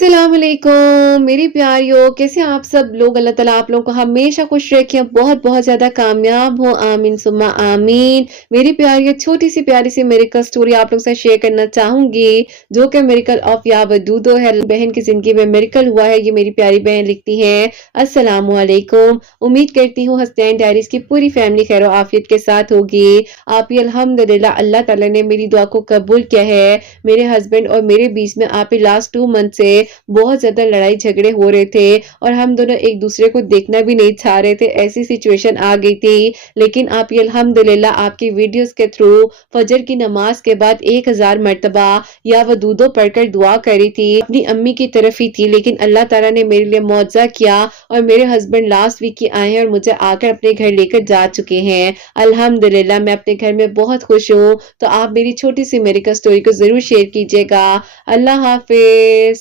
अस्सलाम वालेकुम मेरी प्यारियों, कैसे हैं आप सब लोग। अल्लाह ताला आप लोगों को हमेशा खुश रखे, बहुत बहुत ज़्यादा कामयाब हो, आमीन सुम्मा आमीन। मेरी प्यारियों, छोटी सी प्यारी सी मेरिकल स्टोरी आप लोग से शेयर करना चाहूँगी, जो कि मेरिकल ऑफ या वदूदो है। बहन की ज़िंदगी में मेरिकल हुआ है, ये मेरी प्यारी बहन लिखती है। अस्सलामु अलैकुम। उम्मीद करती हूँ हसनैन डायरीज़ की पूरी फैमिली खैर और आफियत के साथ होगी। आप ही अल्हम्दुलिल्लाह अल्लाह ताला ने मेरी दुआ को कबूल किया है। मेरे हस्बैंड और मेरे बीच में आप ही लास्ट 2 मंथ से बहुत ज़्यादा लड़ाई झगड़े हो रहे थे और हम दोनों एक दूसरे को देखना भी नहीं चाह रहे थे, ऐसी सिचुएशन आ गई थी। लेकिन आप ये अल्हम्दुलिल्लाह आपकी वीडियोस के थ्रू फजर की नमाज के बाद 1000 मर्तबा या वदूदो पढ़कर दुआ करी थी। अपनी अम्मी की तरफ ही थी, लेकिन अल्लाह ताला ने मेरे लिए मुआवजा किया और मेरे हस्बैंड लास्ट वीक ही आए हैं और मुझे आकर अपने घर लेकर जा चुके हैं। अल्हम्दुलिल्लाह मैं अपने घर में बहुत खुश हूँ। तो आप मेरी छोटी सी मेरिकल स्टोरी को ज़रूर शेयर कीजिएगा। अल्लाह हाफ़िज़।